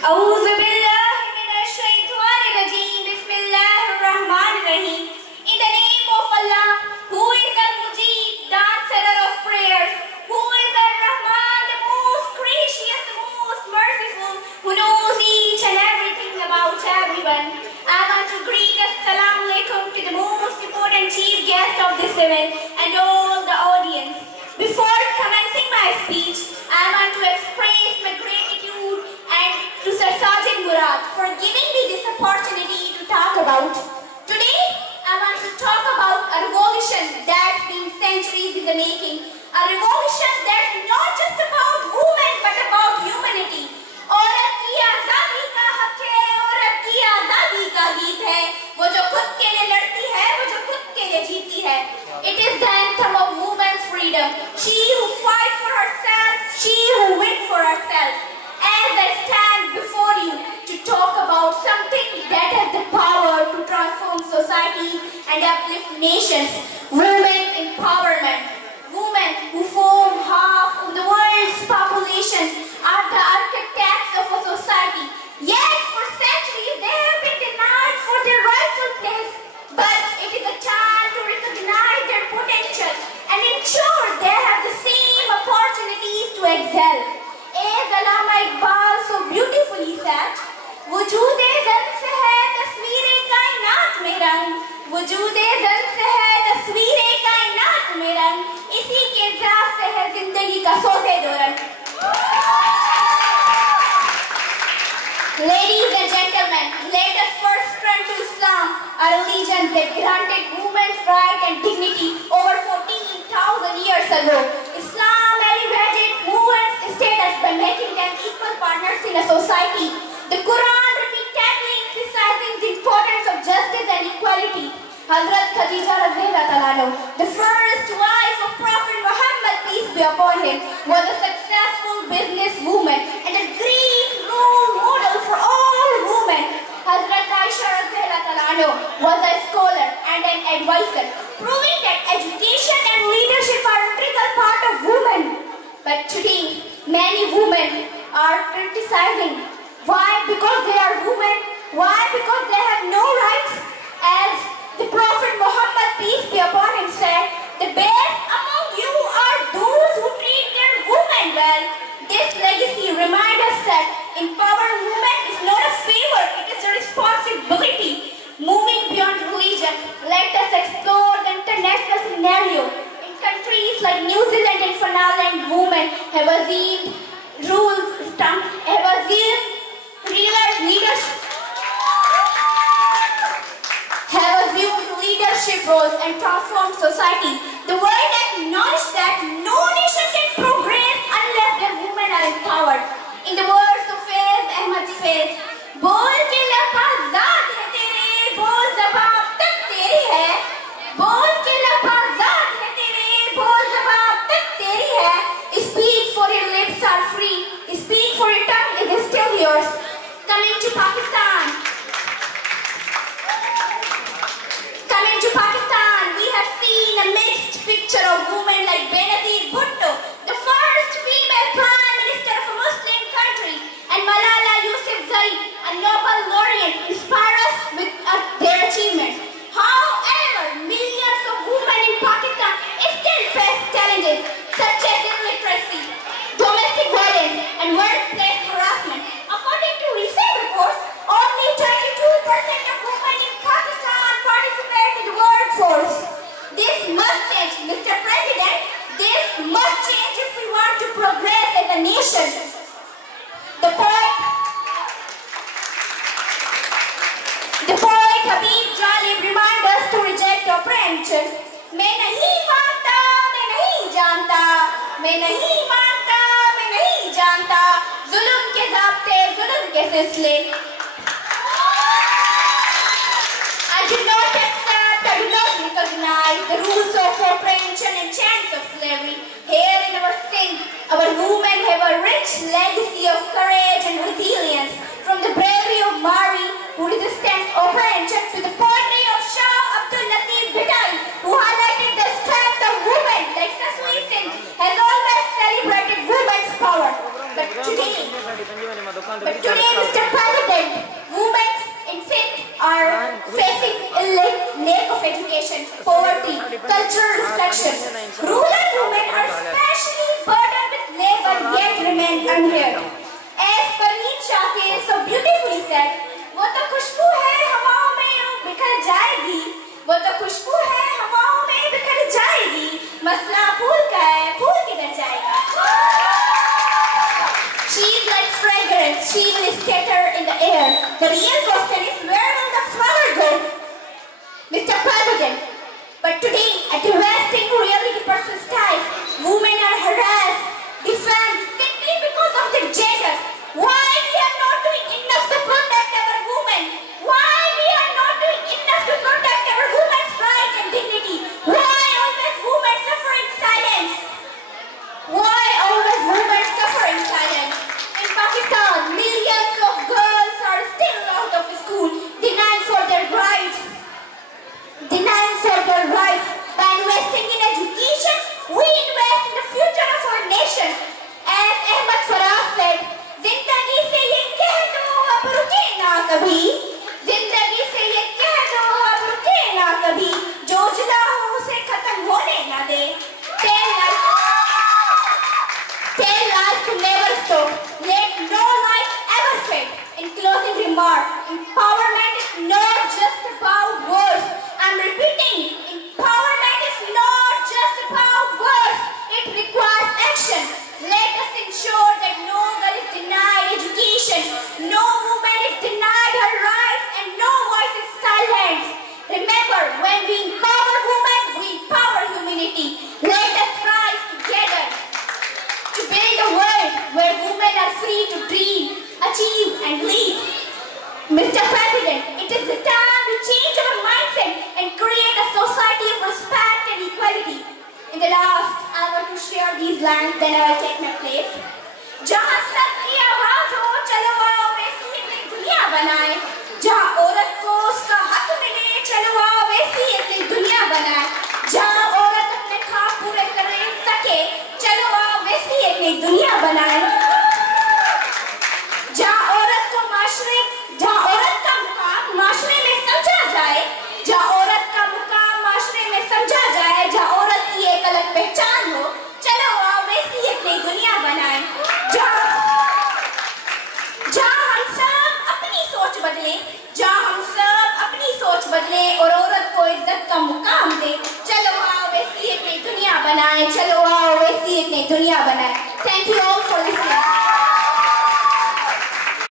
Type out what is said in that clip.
أعوذ بالله من الشيطان الرجيم. بسم الله الرحمن الرحيم. In the name of Allah, who is Al-Mujib, the answerer of prayers, who is Ar-Rahman, the most gracious, the most merciful, who knows each and everything about everyone. I want to greet Assalamu alaikum to the most important chief guest of this event and all the audience. Before commencing my speech, I want to express my gratitude and to Sir Sajid Murad for giving me this opportunity to talk about. Today, I want to talk about a revolution that's been centuries in the making. A revolution that's not just about women but about humanity. औरत की आजादी का हक है, औरत की आजादी का गीत है, वो जो खुद के लिए लड़ती है, वो जो खुद के लिए जीती है. It is the anthem of women's freedom. She who fights for herself, she who wins for herself. As I stand before you to talk about something that has the power to transform society and uplift nations, women empowerment. Women who form half of the world's population are the architects of a society. Yet for centuries they have been denied for their rightful place. But it is a time to recognize their potential and ensure they have the same opportunities to excel. As Allama Iqbal so beautifully said, वजूदे Zann से है तस्वीरे कायनात में रंग, वजूदे ज़न से है तस्वीरे कायनात में रंग, इसी के ज़ात से है जिंदगी का सोते दो रंग. Ladies and gentlemen, let us first turn to Islam, a religion that granted women's right and dignity over 14,000 years ago. Islam elevated women's status by making them equal partners in a society. The Quran repeatedly emphasizing the importance of justice and equality. Hazrat Khadija radhiyallahu anha, the first wife of Prophet Muhammad, peace be upon him, was a successful businesswoman and a great role model for all women. Hazrat Aisha radhiyallahu anha was a scholar and an advisor, proving that education and leadership are an integral part of women. But today, many women are criticizing. Why? Because they are women. Why? Because they have no rights. As the Prophet Muhammad, peace be upon him, said, the best among you are those who treat their women well. This legacy reminds us that empowering women is not a favor, it is a responsibility. Moving beyond religion, let us explore the international scenario. In countries like New Zealand and Finland, women have assumed leadership roles and transformed society. The world acknowledges that no nation can progress unless their women are empowered. In the words of Faiz Ahmad Faiz, बोल के लफाज़ात है तेरे, बोल ज़बान तक तेरी है, बोल के लफाज़ात है तेरे, बोल ज़बान तक तेरी है. Speak for your lips are free, speak for your tongue it is still yours. Coming to Pakistan, we have seen a mixed picture of women like Benazir Bhutto, the first female prime minister of a Muslim country, and Malala Yousafzai, a Nobel laureate, inspire us with their achievements. However, millions of women in Pakistan still face challenges such as illiteracy, domestic violence, and workplace harassment. According to recent reports, only 32% of women in Pakistan participate in the workforce. This must change, Mr. President. This must change if we want to progress as a nation. The poet Habib Jalib reminds us to reject oppression. मैं नहीं मानता, मैं नहीं जानता, मैं नहीं मानता, मैं नहीं जानता, जुल्म के ज़ाब्ते, जुल्म के सिलसिले. I do not accept, I do not recognize the rules of oppression and chains of slavery. Here in our sin, our women have a rich legacy of courage and resilience. From the bravery of Mari, who resisted oppression, to the poetry of Shah Abdul Latif Bhittai, who highlighted the strength of women, like Sasui Singh has always celebrated women's power. But today, Mr. instructions. Rural women are especially burdened with labor yet remain unheard. As Parveen Shakir so beautifully said, वो तो खुशबू है हवाओं में बिखर जाएगी, वो तो खुशबू है हवाओं में बिखर जाएगी, मसला फूल का है, फूल किधर जाएगा? She is like fragrance, she will scatter in the air. The real question is, where will the flower go? Mr. President, but today, a devastating reality persists. Women are harassed, defamed simply because of their gender. Why we are not doing enough to protect our women? Why we are not doing enough to protect our women's rights and dignity? Why always women suffer in silence? Why always women suffer in silence? In Pakistan, millions of girls are still out of school, denying for their rights. By investing in education, we invest in the future of our nation. As Ahmad Farah said, जिंदगी से ये कह दो अब रुके ना कभी, जिंदगी से ये कह दो अब रुके ना कभी, जो जुदा हो उसे खत्म होने ना दे. Tell life to never stop. Let no life ever fade. In closing remark, empowerment is not just about words. I'm repeating, empowerment is not just about words. It requires action. Let us ensure that no girl is denied education, no woman is denied her rights, and no voice is silenced. Remember, when we empower women, we empower humanity. Let us rise together to build a world where women are free to dream, achieve, and lead. Mr. President, it is the time to change our mindset and create a society of respect and equality. In the last, I want to share these lines, then I will take my place. जहाँ सबकी आवाज हो, चलो आओ वैसी एक नई दुनिया बनाए. जहाँ औरत को उसका हक मिले, चलो आओ वैसी एक नई दुनिया बनाए. जहाँ औरत अपने ख्वाब पूरे कर सके, चलो आओ वैसी एक नई दुनिया बनाए. जहाँ औरत का मुकाम माशरे में समझा जाए, जहाँ औरत का मुकाम माशरे में समझा जाए, जहाँ औरत की एक अलग पहचान हो, चलो आओ वैसी एक नई दुनिया बनाए. जहाँ हम सब अपनी सोच बदलें और औरत को इज्जत का मुकाम दे, चलो आओ वैसी एक नई दुनिया बनाए, चलो आओ वैसी एक नई दुनिया बनाए.